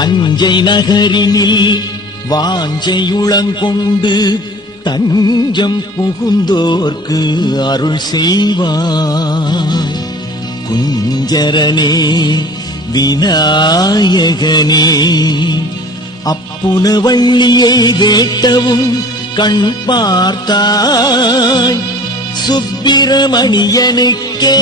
அஞ்சை நகரினில் வாஞ்சையுளங்கொண்டு தஞ்சம் புகுந்தோர்க்கு அருள் செய்வாய். குஞ்சரனே விநாயகனே அப்புன வள்ளியை வேட்டவும் கண் பார்த்தாய். சுப்பிரமணியனுக்கே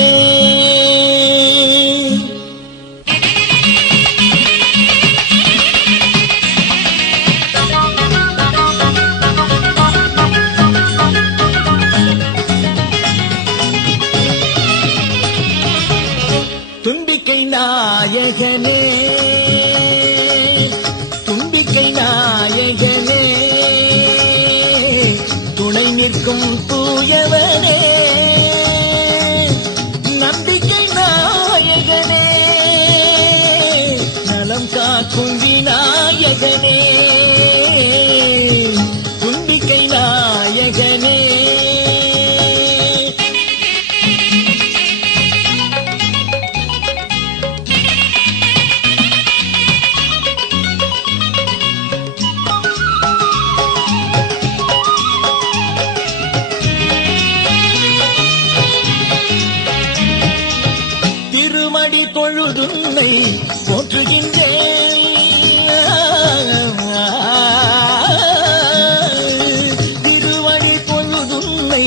தும்பிக்கை நாயகனே தும்பிக்கை நாயகனே துணை நிற்கும் தூயவனே நம்பிக்கை நாயகனே நலம் காக்கும் விநாயகனே தும்பிக்கை நாயகனே திருமடி தொழுதுன்னை போற்றுகின்றேன். திருமடி தொழுதுன்னை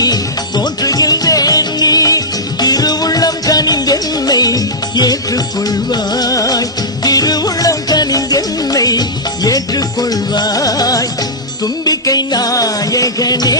போற்றுகின்றேன். நீ திருவுள்ளம் கனிந்தென்னை ஏற்றுக்கொள்வாய். திருவுள்ளம் கனிந்தென்னை ஏற்றுக்கொள்வாய். தும்பிக்கை நாயகனே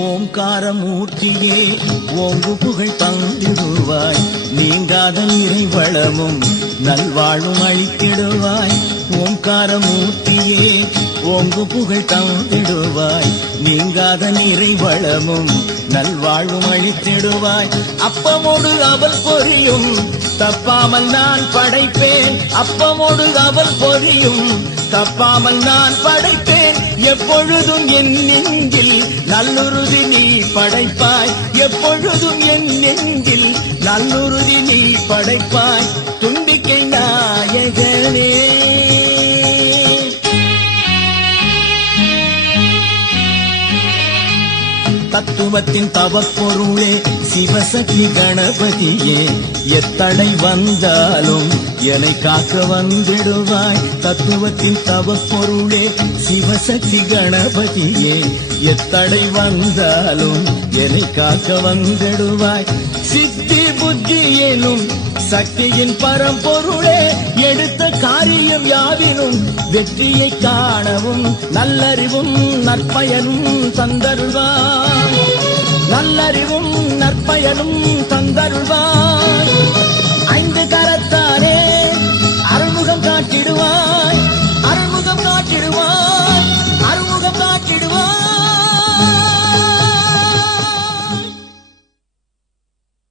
ஓங்காரமூர்த்தியே ஓங்கு புகழ் தந்திடுவாய். நீங்காத நிறைவளமும் நல்வாழ்வும் அளித்திடுவாய். ஓங்காரமூர்த்தியே ஓங்கு புகழ் தந்திடுவாய். நீங்காத நிறைவளமும் நல்வாழ்வும் அளித்திடுவாய். அப்பமோடு அவள் பொரியும் தப்பாமல் நான் படைப்பேன். அப்பமோடு அவள் பொரியும் தப்பாமல் நான் படைப்பேன். எப்பொழுதும் என் நெஞ்சில் நல்லுறுதி நீ படைப்பாய். எப்பொழுதும் என் நெஞ்சில் நல்லுறுதி நீ படைப்பாய். தும்பிக்கை நாயகனே தத்துவத்தின் தவப்பொருளே சிவசக்தி கணபதியே எத்தடை வந்தாலும் என்னை காக்க வந்திடுவாய். தத்துவத்தின் தவப்பொருளே சிவசக்தி கணபதியே எத்தடை வந்தாலும் என்னை காக்க வந்திடுவாய். சித்தி புத்தி எனும் சக்தியின் பரம்பொருளே எடுத்த காரியம் யாவினும் வெற்றியை காணவும் நல்லறிவும் நற்பயனும் தந்தருள்வாய். நல்லறிவும் நற்பயனும் தந்தருள்வாய்.